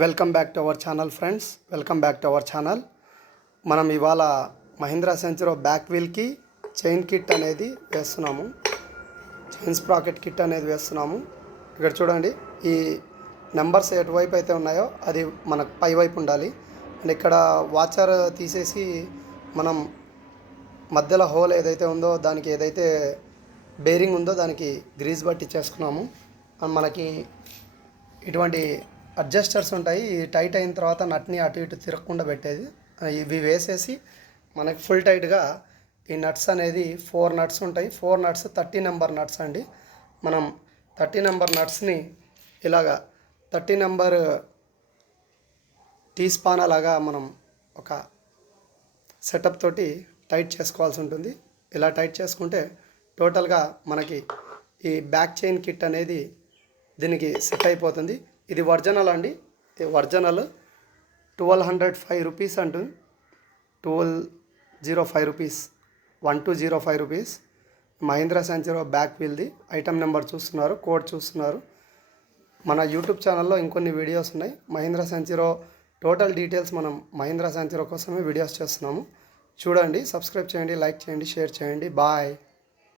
Welcome back to our channel friends. Welcome back to our channel. మనం ఇవాళ Mahindra Centuro back వీల్కి chain kit అనేది వేస్తున్నాము. Chain sprocket kit అనేది వేస్తున్నాము. ఇక్కడ చూడండి, ఈ నెంబర్స్ ఎటువైపు అయితే ఉన్నాయో అది మనకు పై వైపు ఉండాలి. అండ్ ఇక్కడ వాచర్ తీసేసి మనం మధ్యలో హోల్ ఏదైతే ఉందో దానికి ఏదైతే బేరింగ్ ఉందో దానికి గ్రీజ్ బట్టి చేసుకున్నాము. అండ్ మనకి ఇటువంటి అడ్జస్టర్స్ ఉంటాయి. టైట్ అయిన తర్వాత నట్ని అటు ఇటు తిరగకుండా పెట్టేది. ఇవి వేసేసి మనకి ఫుల్ టైట్గా ఈ నట్స్ అనేది 4 నట్స్ ఉంటాయి. 4 నట్స్ 30 నెంబర్ నట్స్ అండి. మనం 30 నెంబర్ నట్స్ని ఇలాగా 30 నెంబర్ టీ స్పాన్ అలాగా మనం ఒక సెటప్ తోటి టైట్ చేసుకోవాల్సి ఉంటుంది. ఇలా టైట్ చేసుకుంటే టోటల్గా మనకి ఈ బ్యాక్ చైన్ కిట్ అనేది దీనికి సెట్ అయిపోతుంది. ఇది ఒరిజినల్ అండి. ఇది ఒరిజినల్ 1205 రూపీస్ అంటుంది. 1205 rupees, 1205 rupees. Mahindra Centuro back వీల్ది ఐటమ్ నెంబర్ చూస్తున్నారు, కోడ్ చూస్తున్నారు. మన యూట్యూబ్ ఛానల్లో ఇంకొన్ని వీడియోస్ ఉన్నాయి. మహీంద్రా సెంచరో టోటల్ డీటెయిల్స్ మనం మహీంద్రా సెంచరో కోసమే వీడియోస్ చేస్తున్నాము. చూడండి, సబ్స్క్రైబ్ చేయండి, లైక్ చేయండి, షేర్ చేయండి. బాయ్.